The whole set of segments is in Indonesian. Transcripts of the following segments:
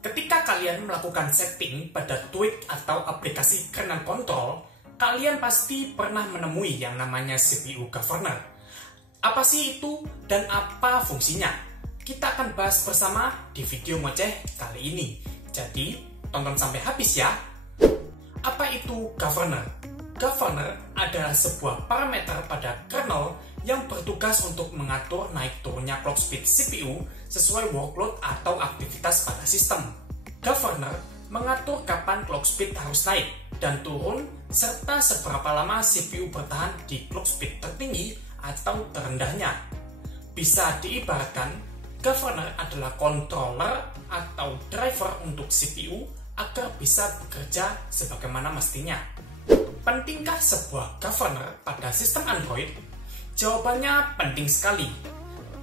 Ketika kalian melakukan setting pada tweak atau aplikasi kernel control, kalian pasti pernah menemui yang namanya CPU governor. Apa sih itu dan apa fungsinya? Kita akan bahas bersama di video ngoceh kali ini. Jadi, tonton sampai habis ya. Apa itu governor? Governor adalah sebuah parameter pada kernel yang bertugas untuk mengatur naik turunnya clock speed CPU sesuai workload atau aktivitas pada sistem. Governor mengatur kapan clock speed harus naik dan turun, serta seberapa lama CPU bertahan di clock speed tertinggi atau terendahnya. Bisa diibaratkan, governor adalah controller atau driver untuk CPU agar bisa bekerja sebagaimana mestinya. Pentingkah sebuah governor pada sistem Android? Jawabannya penting sekali.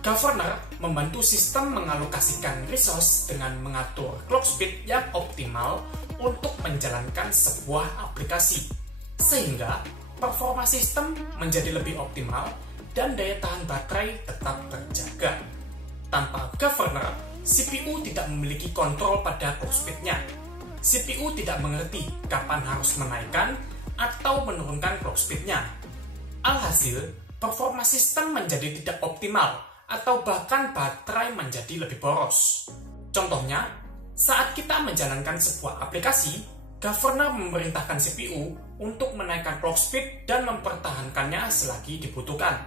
Governor membantu sistem mengalokasikan resource dengan mengatur clock speed yang optimal untuk menjalankan sebuah aplikasi, sehingga performa sistem menjadi lebih optimal dan daya tahan baterai tetap terjaga. Tanpa governor, CPU tidak memiliki kontrol pada clock speed-nya. CPU tidak mengerti kapan harus menaikkan atau menurunkan clock speed-nya. Alhasil, performa sistem menjadi tidak optimal atau bahkan baterai menjadi lebih boros. Contohnya, saat kita menjalankan sebuah aplikasi, governor memerintahkan CPU untuk menaikkan clock speed dan mempertahankannya selagi dibutuhkan.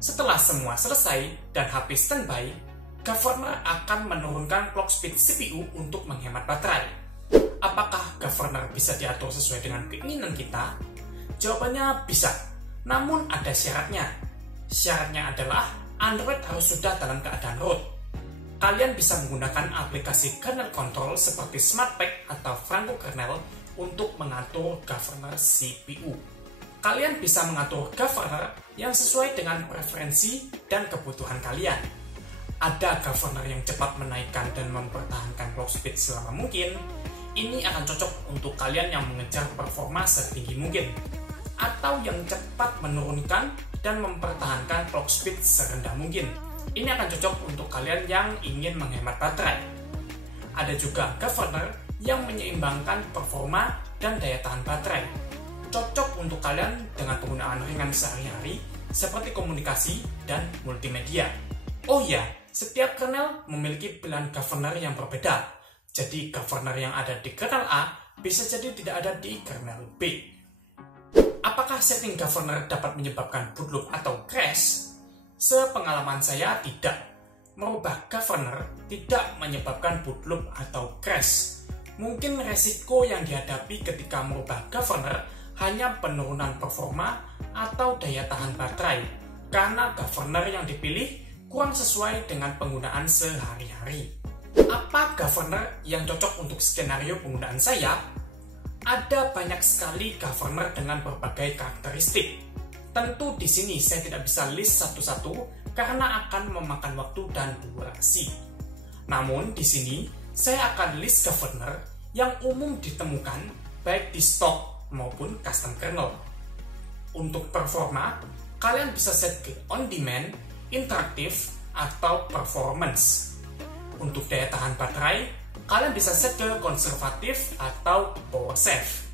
Setelah semua selesai dan HP standby, governor akan menurunkan clock speed CPU untuk menghemat baterai. Apakah governor bisa diatur sesuai dengan keinginan kita? Jawabannya bisa, namun ada syaratnya. Syaratnya adalah Android harus sudah dalam keadaan root. Kalian bisa menggunakan aplikasi kernel control seperti SmartPack atau Franco kernel untuk mengatur governor CPU. Kalian bisa mengatur governor yang sesuai dengan preferensi dan kebutuhan kalian. Ada governor yang cepat menaikkan dan mempertahankan clock speed selama mungkin. Ini akan cocok untuk kalian yang mengejar performa setinggi mungkin, atau yang cepat menurunkan dan mempertahankan clock speed serendah mungkin. Ini akan cocok untuk kalian yang ingin menghemat baterai. Ada juga governor yang menyeimbangkan performa dan daya tahan baterai. Cocok untuk kalian dengan penggunaan ringan sehari-hari seperti komunikasi dan multimedia. Oh ya, setiap kernel memiliki pilihan governor yang berbeda. Jadi governor yang ada di kernel A bisa jadi tidak ada di kernel B. Apakah setting governor dapat menyebabkan bootloop atau crash? Sepengalaman saya tidak. Merubah governor tidak menyebabkan bootloop atau crash. Mungkin resiko yang dihadapi ketika merubah governor hanya penurunan performa atau daya tahan baterai, karena governor yang dipilih kurang sesuai dengan penggunaan sehari-hari. Apa governor yang cocok untuk skenario penggunaan saya? Ada banyak sekali governor dengan berbagai karakteristik. Tentu di sini saya tidak bisa list satu-satu karena akan memakan waktu dan durasi. Namun di sini saya akan list governor yang umum ditemukan baik di stock maupun custom kernel. Untuk performa, kalian bisa set ke on demand, interaktif, atau performance. Untuk daya tahan baterai, kalian bisa set ke konservatif atau power save.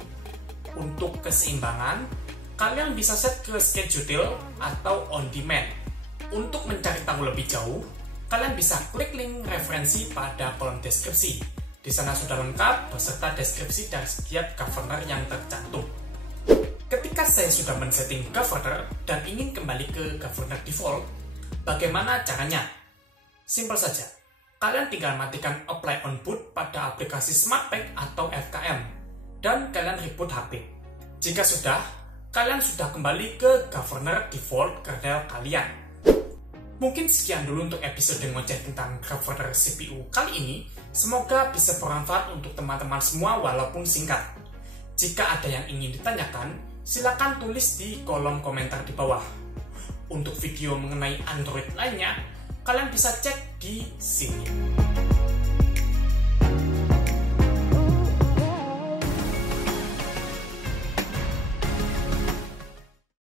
Untuk keseimbangan, kalian bisa set ke schedule atau on demand. Untuk mencari tahu lebih jauh, kalian bisa klik link referensi pada kolom deskripsi. Di sana sudah lengkap beserta deskripsi dari setiap governor yang tercantum. Ketika saya sudah men-setting governor dan ingin kembali ke governor default, bagaimana caranya? Simpel saja. Kalian tinggal matikan apply on boot pada aplikasi SmartPack atau FKM, dan kalian reboot HP. Jika sudah, kalian sudah kembali ke governor default kernel kalian. Mungkin sekian dulu untuk episode ngoceh tentang governor CPU kali ini. Semoga bisa bermanfaat untuk teman-teman semua walaupun singkat. Jika ada yang ingin ditanyakan, silakan tulis di kolom komentar di bawah. Untuk video mengenai Android lainnya, kalian bisa cek di sini.